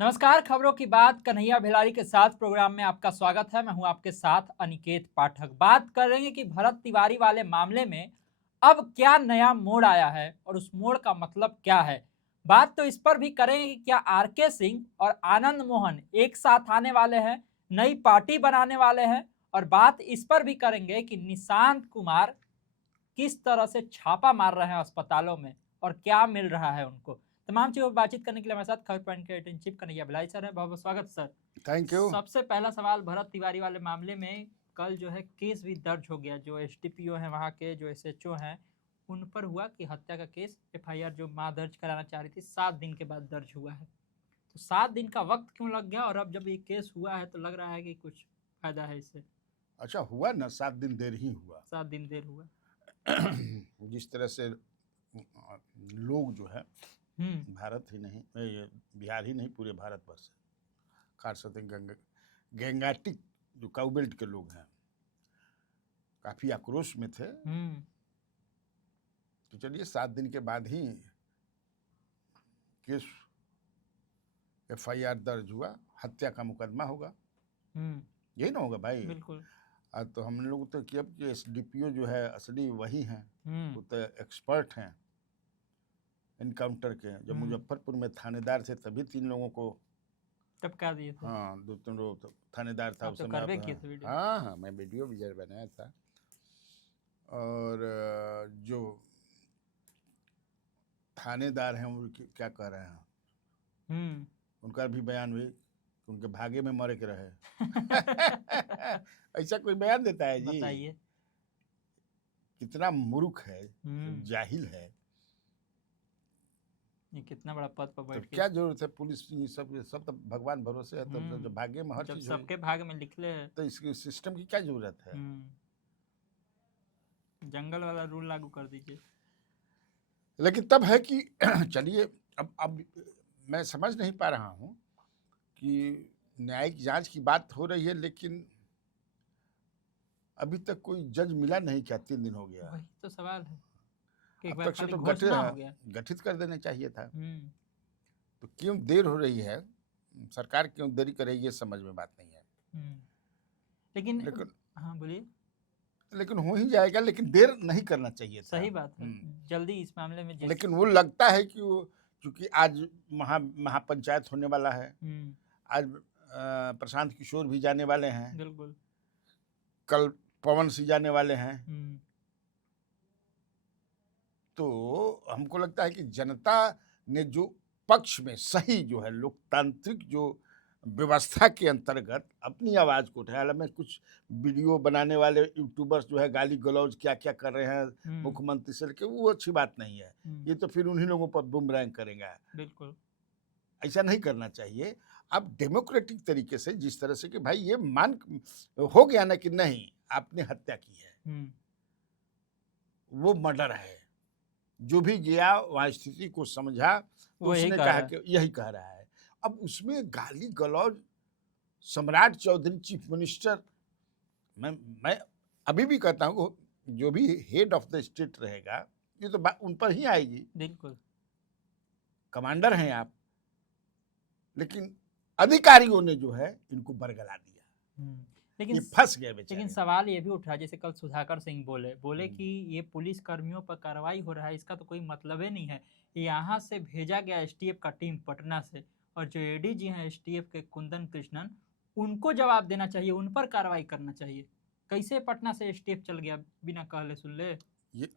नमस्कार। खबरों की बात कन्हैया भिलारी के साथ प्रोग्राम में आपका स्वागत है। मैं हूं आपके साथ अनिकेत पाठक। बात करेंगे कि भरत तिवारी वाले मामले में अब क्या नया मोड़ आया है और उस मोड़ का मतलब क्या है। बात तो इस पर भी करेंगे कि क्या आरके सिंह और आनंद मोहन एक साथ आने वाले हैं, नई पार्टी बनाने वाले हैं। और बात इस पर भी करेंगे कि निशांत कुमार किस तरह से छापा मार रहे हैं अस्पतालों में और क्या मिल रहा है उनको। तमाम चीजों पर बातचीत करने के लिए हमारे साथ खबर पॉइंट के editor in chief Kanhaiya Bhilai sir है। बहुत बहुत स्वागत सर। Thank you. सबसे पहला सवाल, भरत तिवारी वाले मामले में कल जो है केस भी दर्ज हो गया। जो एसडीपीओ है वहाँ के, जो एसएचओ हैं, उन पर हुआ कि हत्या का केस, एफआईआर जो माँ दर्ज कराना चाह रही थी 7 दिन के बाद दर्ज हुआ है। तो 7 दिन का वक्त क्यों लग गया और अब जब ये केस हुआ है तो लग रहा है कि कुछ फायदा है इससे। अच्छा हुआ ना, 7 दिन देर ही हुआ। 7 दिन देर हुआ। जिस तरह से लोग जो है, हम्म। भारत ही नहीं, ये बिहार ही नहीं, पूरे भारतवर्ष, खासतौर गैंगाटिक जो काउबेल्ट के लोग हैं काफी आक्रोश में थे। हम्म। तो चलिए 7 दिन के बाद ही केस एफआईआर दर्ज हुआ, हत्या का मुकदमा होगा। हम्म। यही ना होगा भाई। बिल्कुल। तो हम लोग तो कि अब कि एसडीपीओ जो है असली वही हैं, वो हम्म। तो एक्सपर्ट हैं इनकाउंटर के। जब मुजफ्फरपुर में थानेदार थे तभी 3 लोगों को, टपका दिए थे। हाँ 2-3 लोग तो थानेदार था आप उस तो समय। करवे आप किए थे वीडियो। हाँ हाँ, मैं वीडियो भी जरूर बनाया था। और जो थानेदार हैं वो क्या कह रहे हैं, हम्म। उनका भी बयान भी कि उनके भागे में मरे के रहे। ऐसा कोई बयान देता है जी? बताइए। कितना मूर्ख है, हम्म। जाहिल है। ये कितना बड़ा पद पर तो बैठ के। क्या जरूरत है पुलिस, ये सब तो भगवान भरोसे है। तब जब भाग्य में हर जब चीज हुई सबके भाग में लिखले है। तो इसके सिस्टम की क्या जरूरत है? जंगल वाला रूल लागू कर दीजिए। लेकिन तब है कि चलिए, अब मैं समझ नहीं पा रहा हूँ कि न्यायिक जांच की बात हो रही है, लेकिन अभी तक कोई जज मिला नहीं। क्या 3 दिन हो गया? वही तो सवाल है कि एक अब बार तक से खाली तो घोषणा हो गया। गठित कर देना चाहिए था। हम्म। तो क्यों देर हो रही है? सरकार क्यों देरी कर रही है, ये समझ में बात नहीं है। हम्म। लेकिन लेकिन हाँ बोलिए। लेकिन हो ही जाएगा, लेकिन देर नहीं करना चाहिए था। सही बात है। जल्दी इस मामले में जिस। लेकिन वो लगता है कि वो, क्योंकि आज महापंचायत होने वाला है, आज प्रशांत किशोर भी जाने वाले हैं, बिल्कुल। कल पवन सिंह जाने वाले हैं। हम्म। तो हमको लगता है कि जनता ने जो पक्ष में सही जो है लोकतांत्रिक जो व्यवस्था के अंतर्गत अपनी आवाज को उठाया। हालांकि कुछ वीडियो बनाने वाले यूट्यूबर्स जो है गाली गलौज क्या क्या कर रहे हैं मुख्यमंत्री से लेके, वो अच्छी बात नहीं है। ये तो फिर उन्हीं लोगों पर बुमरैंग करेगा। बिल्कुल। ऐसा नहीं करना चाहिए। अब डेमोक्रेटिक तरीके से, जिस तरह से कि भाई ये मान हो गया ना कि नहीं आपने हत्या की है, वो मर्डर है। जो भी गया वहाँ स्थिति को समझा तो वो यही उसने कह कहा रहा है। कि यही कह रहा है। अब उसमें गाली गलौज, सम्राट चौधरी चीफ मिनिस्टर, मैं अभी भी कहता हूँ जो भी हेड ऑफ द स्टेट रहेगा ये तो उन पर ही आएगी। बिल्कुल। कमांडर हैं आप, लेकिन अधिकारियों ने जो है इनको बरगला दिया। लेकिन ये फंस गए बेचारे। लेकिन सवाल ये भी उठा, जैसे कल सुधाकर सिंह बोले कि ये पुलिस कर्मियों पर कार्रवाई हो रहा है, इसका तो कोई मतलब ही नहीं है। यहाँ से भेजा गया एसटीएफ का टीम पटना से, और जो एडीजी हैं एसटीएफ के कुंदन कृष्णन, उनको जवाब देना चाहिए, उन पर कार्रवाई करना चाहिए। कैसे पटना से एसटीएफ चल गया बिना कहले सुन ले। ये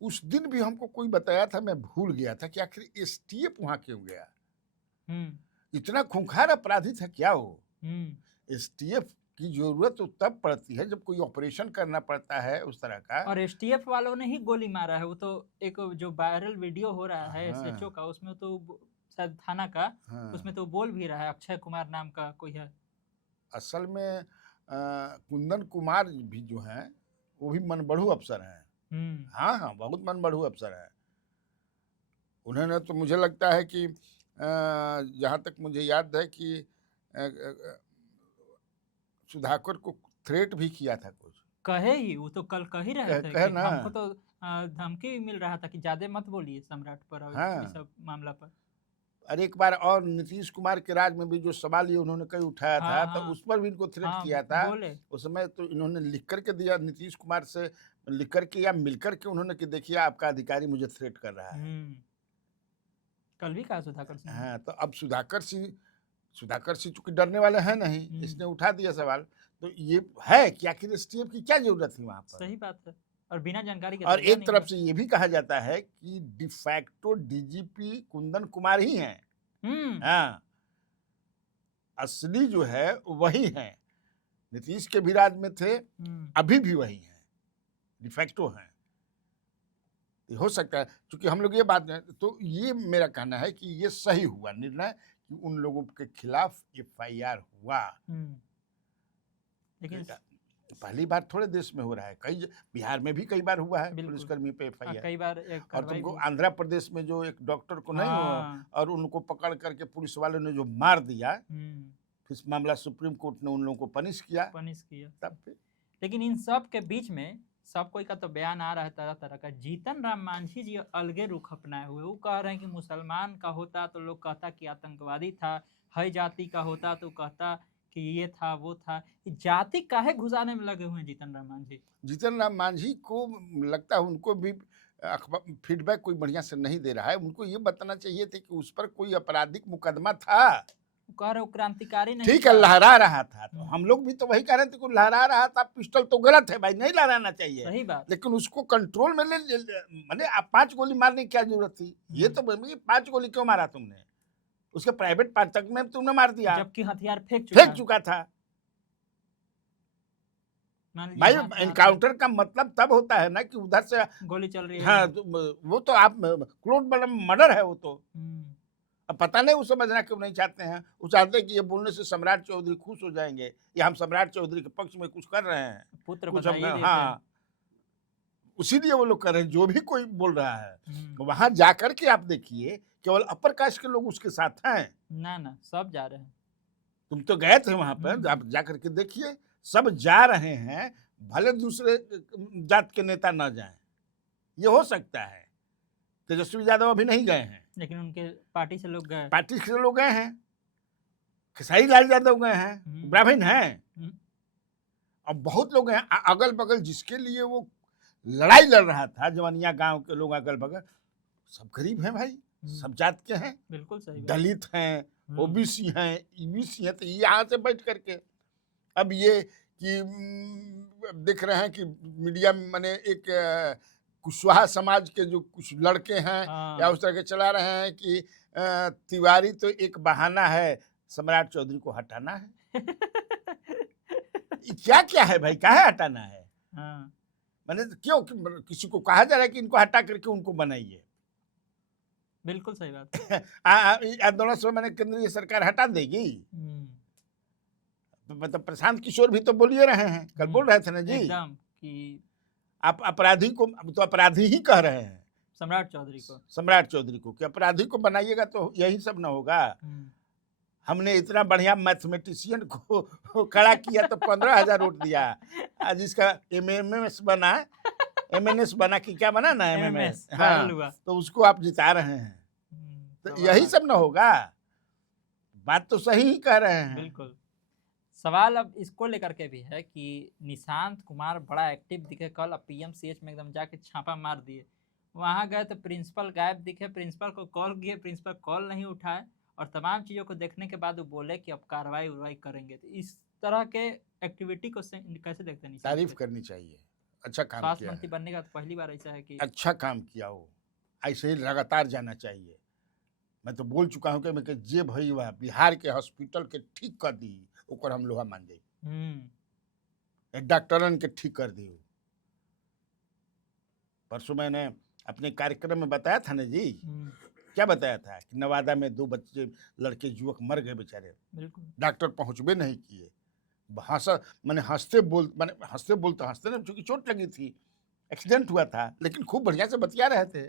उस दिन भी हमको कोई बताया था, मैं भूल गया था कि आखिर एसटीएफ वहां क्यों गया। इतना खूंखार अपराधी था क्या वो? एसटीएफ की जरूरत तो तब पड़ती है जब कोई ऑपरेशन करना पड़ता है उस तरह का। और एसटीएफ वालों ने ही गोली मारा है। वो तो एक जो वायरल वीडियो हो रहा है एसएचओ का, उसमें तो शायद थाना का, उसमें तो बोल भी रहा है, अक्षय कुमार नाम का कोई है। असल में कुंदन कुमार भी जो हैं वो भी मनबढ़ू अफसर हैं। हाँ हाँ, बहुत मनबढ़ू अफसर हैं। उन्होंने तो मुझे लगता है कि जहाँ तक मुझे याद है कि सुधाकर को थ्रेट भी किया था कुछ। कहे ही, वो तो कल कह ही रहे थे कि ना, हमको तो धमकी भी मिल रहा था कि ज्यादा मत बोलिए सम्राट पर और हाँ, इस सब मामला पर। और एक बार और नीतीश कुमार के राज में भी जो सवाल ये उन्होंने कई उठाया था, हाँ, तो हाँ। उस पर भी इनको थ्रेट हाँ, किया था। बोले। उस समय तो इन्होंने लिख कर के दिया, नीतीश कुमार से लिख कर के या मिल कर के उन्होंने, कि देखिए आपका अधिकारी मुझे थ्रेट कर रहा है। कल भी कहा सुधाकर सिंह ने। हाँ, तो अब सुधाकर सिंह चूंकि डरने वाले हैं नहीं, इसने उठा दिया सवाल। तो ये है कि आखिर एसटीएफ की क्या जरूरत थी वहां पर। सही बात है। और बिना जानकारी के और तो गया एक नहीं तरफ होगा। से ये भी कहा जाता है कि डिफैक्टो डीजीपी कुंदन कुमार ही हैं। हम्म हाँ, असली जो है वही है। नीतीश के भी राज में थे, अभी भी वही हैं, डिफैक्टो हैं। ये हो सकता है, क्योंकि हम लोग ये बात, तो ये मेरा कहना है कि ये सही हुआ निर्णय कि उन लोगों के खिलाफ एफआईआर हुआ। लेकिन पहली बार थोड़े देश में हो रहा है, बिहार में भी कई बार हुआ है बिल्कुल। पुलिसकर्मी पे एफआईआर। कई बार एक और कार्रवाई तुमको भी। आंध्र प्रदेश में जो एक डॉक्टर को नहीं हुआ, हाँ। और उनको पकड़ करके पुलिस वालों ने जो मार दिया, हम्म, फिर मामला सुप्रीम कोर्ट ने उन लोगों को पनिश किया। तब फिर लेकिन इन सब के बीच में सब कोई का तो बयान आ रहा है तरह तरह का। जीतन राम मांझी जी अलगे रुख अपनाए हुए, वो कह रहे हैं कि मुसलमान का होता तो लोग कहता कि आतंकवादी था, हर जाति का होता तो कहता कि ये था वो था। ये जाति काहे घुसाने में लगे हुए हैं जीतन राम मांझी? जीतन राम मांझी को लगता है उनको भी फीडबैक कोई बढ़िया से नहीं दे रहा है। उनको ये बताना चाहिए था कि उस पर कोई आपराधिक मुकदमा था। वो कह रहे वो क्रांतिकारी नहीं ठीक है, था। लहरा रहा था, तो हम लोग भी तो वही कह रहे थे कि लहरा रहा था। पिस्टल तो गलत है भाई, नहीं लहराना चाहिए। सही बात। लेकिन उसको कंट्रोल में माने आप 5 गोली मारने की क्या जरूरत थी? ये तो 5 गोली क्यों मारा तुमने? उसके प्राइवेट पार्ट तक में तुमने मार दिया, जबकि हथियार फेंक चुका था। मान लीजिए भाई हाथ में एनकाउंटर का मतलब तब होता है ना कि उधर से गोली चल रही है। हाँ, तो वो तो आप क्लोज मर्डर है वो तो। अब पता नहीं वो समझना क्यों नहीं चाहते हैं। वो चाहते हैं कि ये बोलने से सम्राट चौधरी खुश हो जाएंगे, या हम सम्राट चौधरी के पक्ष में कुछ कर रहे हैं, पुत्र कुछ बताइए देते हैं। हाँ, उसीलिए वो लोग कर रहे हैं। जो भी कोई बोल रहा है वहां जाकर के आप देखिए, केवल अपर कास्ट के लोग उसके साथ हैं। ना सब जा रहे हैं। तुम तो गए थे वहां पर, आप जाकर के देखिए, सब जा रहे हैं। भले दूसरे जात के नेता ना जाएं, ये हो सकता है। तेजस्वी यादव अभी नहीं गए हैं, लेकिन उनके पार्टी से लोग गए। पार्टी से लोग गए हैं। खेसारी लाल यादव गए हैं, ब्राह्मण हैं। और बहुत लोग हैं अगल बगल, जिसके लिए वो लड़ाई लड़ रहा था। जवानिया गांव के लोग अगल बगल सब गरीब हैं भाई, सब जात के हैं। बिल्कुल सही। दलित हैं, ओबीसी हैं, ईबीसी हैं। तो यहाँ से बैठ करके अब ये कि देख रहे हैं कि मीडिया में मैंने एक कुशवाहा समाज के जो कुछ लड़के हैं या उस तरह के चला रहे हैं कि तिवारी तो एक बहाना है सम्राट चौधरी को हटाना है। क्या क्या है भाई, क्या है हटाना है? मैंने क्यों किसी को कहा जा रहा है कि इनको हटा करके उनको बनाइए? बिल्कुल सही बात। आंदोलन से मैंने केंद्रीय सरकार हटा देगी? मतलब प्रशांत किशोर भी तो बोलिए रहे हैं, कल बोल रहे थे ना जी एकदम कि आप अपराधी को तो अपराधी ही कह रहे हैं, सम्राट चौधरी को कि अपराधी को बनाइएगा तो यही सब ना होगा। हमने इतना बढ़िया मैथमेटिशियन को खड़ा किया तो 15,000 वोट दिया। आज इसका एमएनएस बना कि क्या बना ना, एमएमएस, हाँ, तो उसको आप जिता रहे हैं। तो यही सब ना होगा। बात तो सही ही कह रहे हैं। बिल्कुल। सवाल अब इसको लेकर के भी है कि निशांत कुमार बड़ा एक्टिव दिखे। कल पीएमसीएच में एकदम जाके छापा मार दिए। वहां गए तो प्रिंसिपल गायब दिखे, प्रिंसिपल को कॉल किए, प्रिंसिपल कॉल नहीं उठाए, और तमाम चीज़ों को देखने के बाद वो बोले कि अब कार्रवाई करेंगे। तो इस तरह के एक्टिविटी को कैसे देखते हैं? तारीफ करनी चाहिए, अच्छा काम किया। स्वास्थ्य मंत्री बनने का तो पहली बार ऐसा है कि अच्छा काम किया। वो ऐसे ही लगातार जाना चाहिए। मैं तो बोल चुका हूँ कि जे भाई वह बिहार के हॉस्पिटल के ठीक कर दी, ओकर हम लोहा मान जाए। डॉक्टरन के ठीक कर दी। परसों मैंने अपने कार्यक्रम में बताया था ना जी, क्या बताया था कि नवादा में 2 बच्चे लड़के युवक मर गए बेचारे, डॉक्टर पहुंचबे नहीं किए। मैंने हंसते बोलते ना, चूंकि चोट लगी थी, एक्सीडेंट हुआ था, लेकिन खूब बढ़िया से बतिया रहे थे।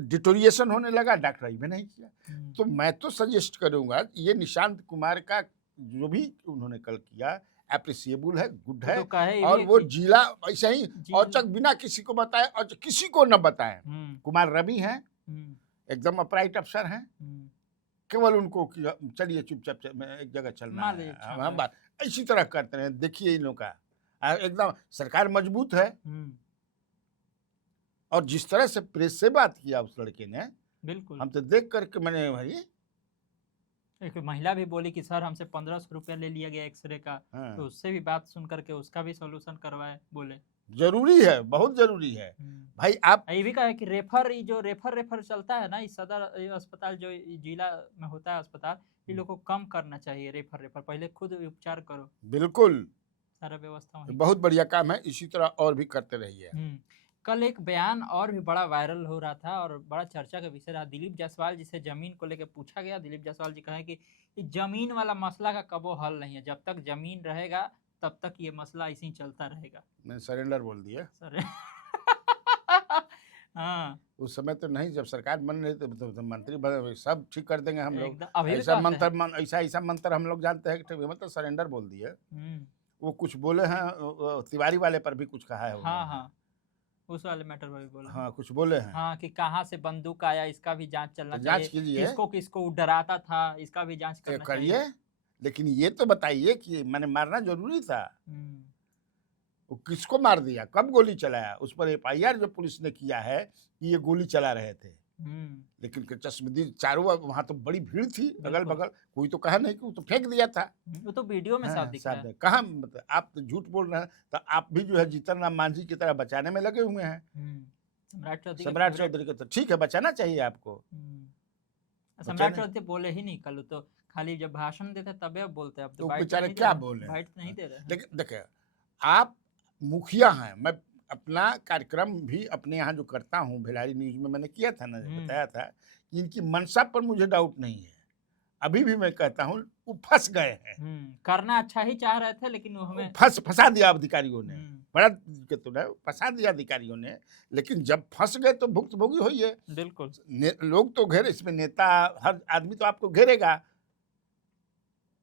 डिटोरिएशन होने लगा, डॉक्टर भी नहीं किया। तो मैं तो सजेस्ट करूंगा ये निशांत कुमार का जो भी उन्होंने कल किया एप्रिसिएबल है, गुड है। तो और वो जिला ऐसे ही औचक बिना किसी को बताए और किसी को न बताए। कुमार रवि हैं, एकदम अपराइट अफसर हैं, केवल उनको कि चलिए चुपचाप एक जगह चलना मान है, लीजिए हम हाँ, बात इसी तरह करते हैं। देखिए इन लोग का एकदम सरकार मजबूत है, और जिस तरह से प्रेस से बात किया उस लड़के ने, बिल्कुल। हम तो देख करके मैंने भाई एक महिला भी बोली कि सर हमसे 1500 रुपया ले लिया गया एक्सरे का, हाँ, तो उससे भी बात सुन करके उसका भी सोल्यूशन करवाए बोले। जरूरी है, बहुत जरूरी है भाई। आप ये भी कहा है कि रेफर, ये जो रेफर चलता है ना, इस सदर अस्पताल जो जिला में होता है अस्पताल, इन लोग को कम करना चाहिए रेफर पहले खुद उपचार करो, बिल्कुल सारा व्यवस्था वहीं बहुत बढ़िया काम है, इसी तरह और भी करते रहिए। कल एक बयान और भी बड़ा वायरल हो रहा था और बड़ा चर्चा का विषय रहा। दिलीप जायसवाल जी से जमीन को लेकर पूछा गया। दिलीप जायसवाल जी कहे कि जमीन वाला मसला का कबो हल नहीं है, जब तक जमीन रहेगा तब तक ये मसला ऐसे ही चलता रहेगा। मैंने सरेंडर बोल दिया सर हाँ, उस समय तो नहीं, जब सरकार बन रही तो मंत्री सब ठीक कर देंगे हम लोग, एकदम अभी भी ऐसा कहते हैं। मंत्र ऐसा मंत्र हम लोग जानते हैं कि मतलब सरेंडर बोल दिए। वो कुछ बोले हैं, तिवारी वाले पर भी कुछ कहा है हाँ उन्होंने। हाँ, उस वाले मैटर पर भी बोले हाँ कुछ बोले हैं। हाँ, कि कहाँ से बंदूक आया इसका भी जांच चलना तो चाहिए, जांच कीजिए, किसको किसको डराता था इसका भी जांच करना चाहिए। करिए, लेकिन ये तो बताइए कि मैंने मारना जरूरी था, वो किसको मार दिया, कब गोली चलाया, उस पर एफआईआर जो पुलिस ने किया है कि ये गोली चला रहे थे। लेकिन चश्मदीद चारों, वहां तो बड़ी भीड़ थी अगल बगल, कोई तो कहा नहीं कि वो तो फेंक दिया था। वो तो वीडियो में साफ दिख रहा है। कहाँ मतलब आप तो झूठ बोल रहे हैं, तो आप भी जो है जीतन राम मांझी की तरह बचाने में लगे हुए हैं। सम्राट चौधरी को तो ठीक है, बचाना चाहिए आपको। सम्राट चौधरी बोले ही नहीं कल, तो खाली जब भाषण देते तबे अब बोलते, अब तो बेचारे क्या बोले, बाइट नहीं दे रहे। लेकिन देखिए आप मुखिया हैं, मैं अपना कार्यक्रम भी अपने यहाँ जो करता हूँ भिलारी न्यूज में मैंने किया था ना, बताया था कि इनकी मनसा पर मुझे डाउट नहीं है, अभी भी मैं कहता हूँ वो फंस गए हैं। करना अच्छा ही चाह रहे थे लेकिन वो हमें फंसा दिया अधिकारियों ने, बड़ा दिक्कत है, फंसा दिया अधिकारियों ने। लेकिन जब फंस गए तो भुक्तभोगी होइए। बिल्कुल लोग तो घेरे, इसमें नेता हर आदमी तो आपको घेरेगा,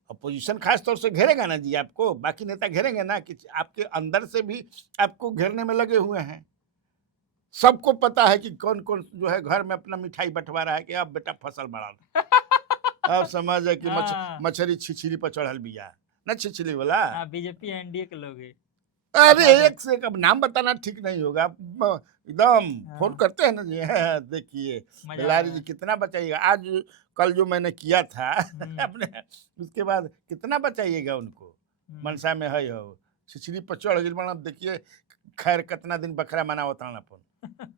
अपोजिशन खास तौर से घेरेगा ना जी आपको, बाकी नेता घेरेंगे ना, कि आपके अंदर से भी आपको घेरने में लगे हुए हैं। सबको पता है कि कौन कौन जो है घर में अपना मिठाई बंटवा रहा है कि अब बेटा फसल बड़ा अब समझ है कि मछली छिछली पर चढ़ल बिया ना, छिछली वाला बीजेपी एनडीए के लोग हैं। अरे एक से एक, अब नाम बताना ठीक नहीं होगा, एकदम फोन करते हैं ना जी, देखिए बिलारी जी कितना बचाइएगा, आज कल जो मैंने किया था अपने, उसके बाद कितना बचाइएगा उनको, मनसा में है हो छिछली पर चढ़ गई बना, देखिए खैर कितना दिन बकरा मना होता ना अपन।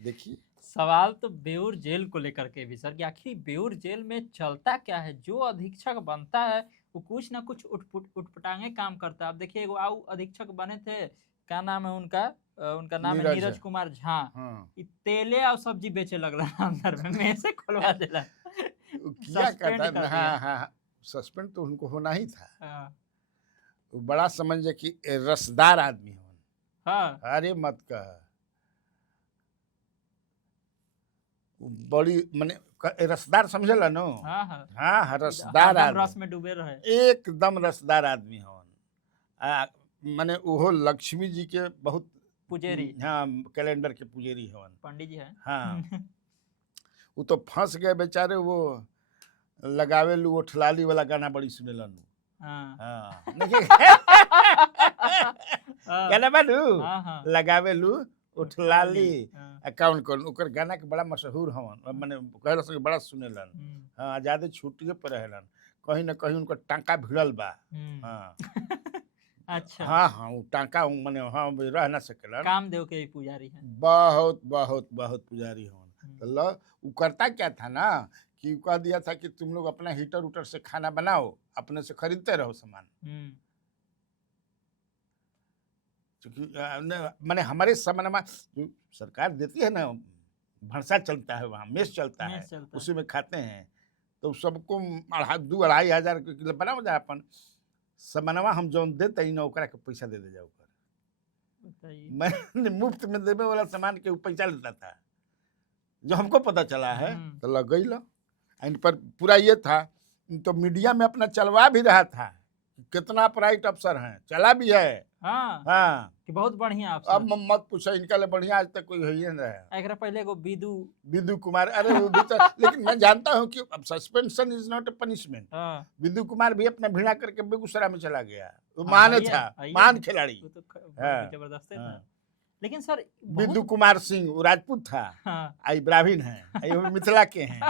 देखिए सवाल तो बेऊर जेल को लेकर के भी सर, कि आखिर बेऊर जेल में चलता क्या है। जो अधीक्षक बनता है वो कुछ ना कुछ उठपटांगे काम करता है। अब देखिए वो आउ अधीक्षक बने थे, क्या नाम है उनका, उनका नाम है नीरज कुमार झा। तेले और सब्जी बेचे लगला अंदर में से खोलवा देला, क्या करता। हाँ, सस्पेंड तो उनको होना ही था। बड़ा समझे कि रसदार आदमी हो। हाँ, अरे मत कह, बड़ी मने रसदार समझला नो। हाँ, रसदार आदमी, रस में डूबे रहे, एकदम रसदार आदमी हो। माने वो लक्ष्मी जी के बहुत पुजेरी, हाँ कैलेंडर के पुजेरी हवन, पंडित जी है। हाँ वो तो फंस गए बेचारे, वो लगावे लू वो ठलाली वाला गाना बड़ी सुनेलन। हाँ गाना बालू लगावे लू उठलाली अकाउंट कौन, ओकर गाना के बड़ा मशहूर हवन, माने कहला से बड़ा सुनेलन। हाँ आजादी छुट्टिए पर रहेलन, कहीं ना कहीं उनका टांका भिड़ल बा। हाँ अच्छा, हाँ वो टांका माने हाँ रह ना सकेलन। कामदेव के पुजारी हैं, बहुत बहुत बहुत पुजारी हवन। तो लो वो करता क्या था ना कि कह दिया था कि तुम लोग अपना हीटर उटर से खाना बनाओ, अपने से खरीदते रहो सामान। माने हमारे समय में जो सरकार देती है ना, भरसा चलता है वहाँ, मेस चलता है, उसी में खाते हैं, तो सबको 2-2.5 हजार किलो बनाओ जा अपन सामानवा, हम जौन देते ही ना ओकरा के पैसा दे जाओ। मैं मुफ्त में देवे वाला सामान के पैसा लेता था, जो हमको पता चला है। तो लग गई लो इन पर पूरा ये था, तो मीडिया में अपना चलवा भी रहा था कितना अपराइट अफसर हैं, चला भी है। हाँ हाँ, कि बहुत बढ़िया अब अफसर। मत पूछो, इनका ले बढ़िया आज तक कोई है ही नहीं रहा। एकरा पहले एगो बिदु। विदु कुमार, अरे वो भी तो लेकिन मैं जानता हूँ कि अब suspension is not a punishment. हाँ विदु कुमार भी अपना भिड़ा करके बेगूसराय में चला गया, वो हाँ, महान है ये, था, है ये महान है। खिलाड़ी। वो तो हाँ, जबरदस्त था। हाँ। लेकिन सर विदु बहुत। कुमार सिंह वो राजपूत था, हाँ आई ब्राह्मण है, आई वो मिथिला के हैं।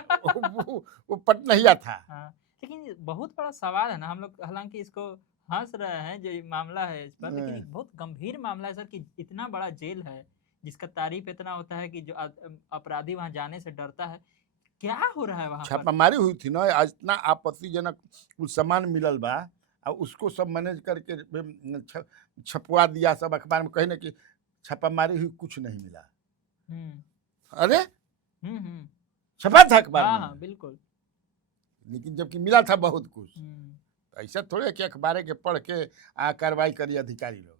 वो पटनहिया था। हाँ, लेकिन ये बहुत बड़ा सवाल है ना। हम लोग हालांकि इसको हंस रहे हैं जो ये मामला है इस पर, लेकिन हाँ। एक बहुत गंभीर मामला है सर कि इतना बड़ा जेल है जिसका तारीफ इतना होता है कि जो अपराधी वहां जाने से डरता है। क्या हो रहा है वहां पर? छापामारी हुई थी ना, आज इतना आपत्तिजनक कुछ सामान मिलल बा, और उसको सब मैनेज करके छपवा दिया सब अखबार में, कहीं ना कि छापामारी हुई, कुछ नहीं मिला। हम्म अरे हम्म। छपा था अखबार हाँ में, हाँ बिल्कुल। लेकिन जबकि मिला था बहुत कुछ। हम्म ऐसा थोड़े है कि अखबार के पढ़ के कार्रवाई करिए अधिकारी लोग।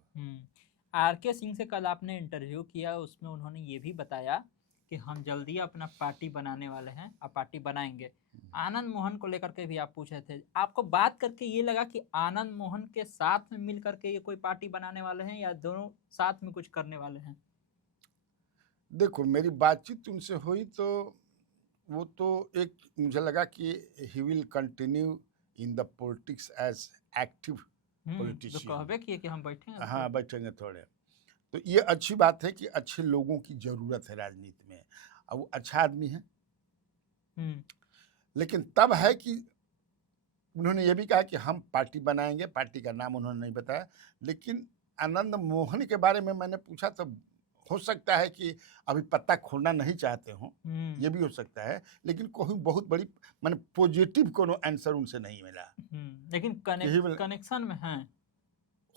आर.के. सिंह से कल आपने इंटरव्यू किया, उसमें उन्होंने ये भी बताया कि हम जल्दी अपना पार्टी बनाने वाले हैं, अब पार्टी बनाएंगे। आनंद मोहन को लेकर के भी आप पूछे थे, आपको बात करके ये लगा कि आनंद मोहन के साथ में मिल करके ये कोई पार्टी बनाने वाले हैं या दोनों साथ में कुछ करने वाले हैं? देखो, मेरी बातचीत उनसे हुई तो वो तो एक मुझे लगा कि he will continue in the politics as active जो पॉलिटिशियन। कहबे किए कि हम बैठेंगे हाँ, तो। बैठेंगे थोड़े। तो ये अच्छी बात है कि अच्छे लोगों की ज़रूरत है राजनीति में, और वो अच्छा आदमी है। हम्म लेकिन तब है कि उन्होंने ये भी कहा कि हम पार्टी बनाएंगे, पार्टी का नाम उन्होंने नहीं बताया। लेकिन आनंद मोहन के बारे में मैंने पूछा तो हो सकता है कि अभी पत्ता खोलना नहीं चाहते हों, ये भी हो सकता है। लेकिन कोई बहुत बड़ी माने पॉजिटिव कोनो आंसर उनसे नहीं मिला। लेकिन यही बोले- कनेक्शन में हैं।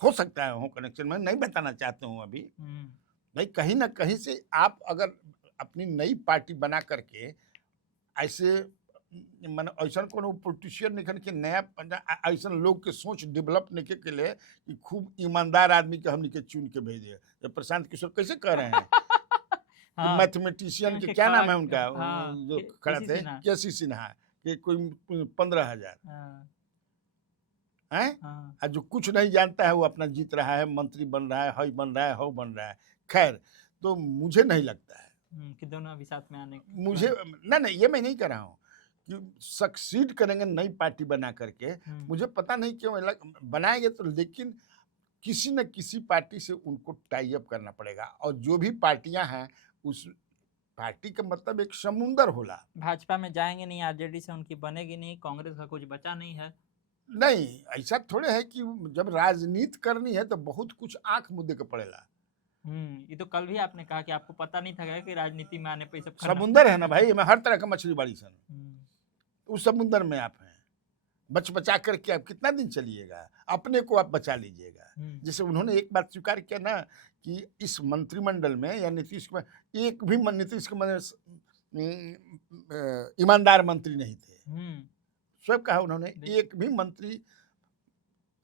हो सकता है हो कनेक्शन, मैं नहीं बताना चाहता हूँ अभी। हम्म नहीं, कहीं ना कहीं से आप अगर अपनी नई पार्टी बना करके ऐसे माने ऐसा कोनो पॉलिटिशियन निकल के नया ऐसा लोग के सोच डेवलप निके के लिए कि खूब ईमानदार आदमी के हमने के चुन के भेजे। जब प्रशांत किशोर कैसे कह रहे हैं कि हाँ मैथमेटिशियन के के क्या नाम है खड़ा। उनका, हाँ जो खड़ा केसी थे, सिन्हा। केसी सिन्हा, कि कोई 15,000 हाँ है, हाँ और जो कुछ नहीं जानता है वो अपना जीत रहा है, मंत्री बन रहा है, हई बन रहा है, हव बन रहा है। खैर, तो मुझे नहीं लगता है, कि दोनों अभी साथ में आने मुझे नहीं, ये मैं नहीं कह रहा हूँ कि सक्सीड करेंगे नई पार्टी बना करके। मुझे पता नहीं क्यों बनाएंगे तो, लेकिन किसी न किसी पार्टी से उनको टाई अप करना पड़ेगा। और जो भी पार्टियां हैं, उस पार्टी का मतलब एक समुंदर होला। भाजपा में जाएंगे नहीं, आरजेडी से उनकी बनेगी नहीं, कांग्रेस का कुछ बचा नहीं है। नहीं, ऐसा थोड़े है कि जब राजनीति करनी है तो बहुत कुछ आंख मुद्दे के पड़ेला। ये तो कल भी आपने कहा कि आपको पता नहीं था कि राजनीति में आने पे ये सब करना समुंदर है ना भाई, मैं हर तरह का मछली बाड़ी सन, हम्म, उस समुंदर में आप हैं। बचा करके आप कितना दिन चलिएगा, अपने को आप बचा लीजिएगा। जैसे उन्होंने एक बात स्वीकार किया ना कि इस मंत्रिमंडल में या नीतीश कुमार, एक भी नीतीश कुमार ईमानदार मंत्री नहीं थे। स्वयं कहा उन्होंने, एक भी मंत्री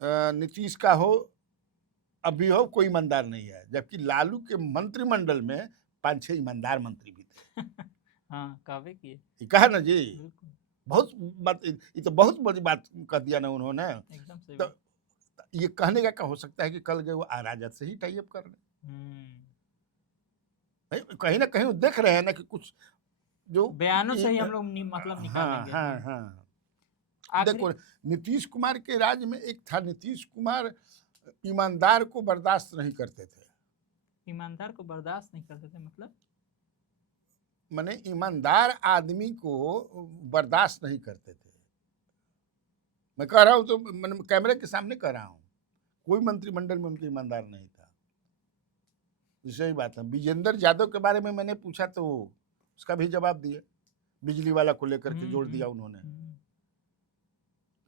नीतीश का हो अभी हो कोई ईमानदार नहीं है, जबकि लालू के मंत्रिमंडल में 5-6 ईमानदार मंत्री भी थे। हाँ कहवे किए, ये कहा ना जी, बिल्कुल बहुत बात, ये तो बहुत बड़ी बात कह दिया ना उन्होंने। एकदम सही तो बात। ये कहने का क्या हो सकता है कि कल गए वो राजद से ही टाई अप कर रहे हैं। कहीं ना कहीं वो देख रहे हैं ना कि कुछ जो बयानों से ही हम लोग मतलब हाँ निकालेंगे। हाँ हाँ, देखो नीतीश कुमार के राज्य में एक था, नीतीश कुमार ईमानदार को बर्दाश्त नहीं करते थे। ईमानदार को बर्दाश्त नहीं करते थे मतलब? माने ईमानदार आदमी को बर्दाश्त नहीं करते थे। मैं कह रहा हूँ तो मैंने कैमरे के सामने कह रहा हूँ, कोई मंत्रिमंडल में उनके ईमानदार नहीं था। सही बात है। विजेंद्र यादव के बारे में मैंने पूछा तो उसका भी जवाब दिया, बिजली वाला को लेकर के जोड़ दिया उन्होंने।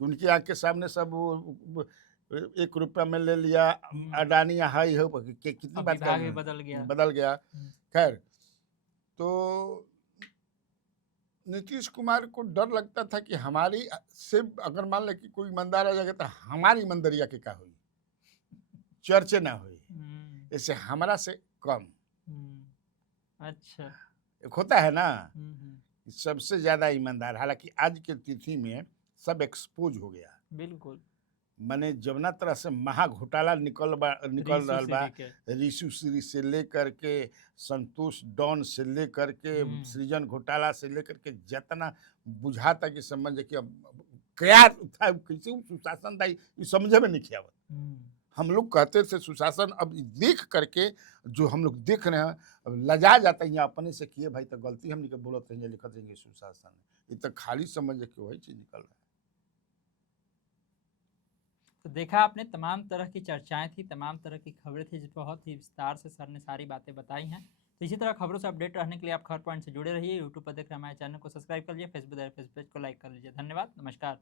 उनकी आँख के सामने सब 1 रुपया में ले लिया, अडानी हाई हो, कितनी बात बदल गया। खैर, तो नीतीश कुमार को डर लगता था कि हमारी से अगर मान ले कि कोई ईमानदार आ जाएगा तो हमारी ईमानदारिया के क्या हुई, चर्चे ना हुई, ऐसे हमारा से कम। अच्छा, एक होता है ना सबसे ज्यादा ईमानदार, हालांकि आज के तिथि में सब एक्सपोज हो गया। बिल्कुल माने जवना तरह से महा घोटाला निकल रीसू रहल से बा, लेके ऋषि श्री से लेकर के संतोष डॉन से लेकर के सृजन घोटाला से लेकर के जितना बुझाता कि समझ कि अब क्या था, कैसे उ सुशासन था, ये समझे में नहीं आवत। हम लोग कहते थे सुशासन, अब देख करके जो हम लोग देख रहे हैं अब लजा जाता है अपने से किए भाई, तो गलती हमने के बोलत रहेंगे लिखत रहेंगे सुशासन, ये तो खाली समझ के वही चीज निकल रहा है। तो देखा आपने, तमाम तरह की चर्चाएं थी, तमाम तरह की खबरें थी, जिस बहुत ही विस्तार से सर ने सारी बातें बताई हैं। तो इसी तरह खबरों से अपडेट रहने के लिए आप खबर पॉइंट से जुड़े रहिए। यूट्यूब पर देख रहे हमारे चैनल को सब्सक्राइब कर लीजिए, फेसबुक पेज को लाइक कर लीजिए। धन्यवाद, नमस्कार।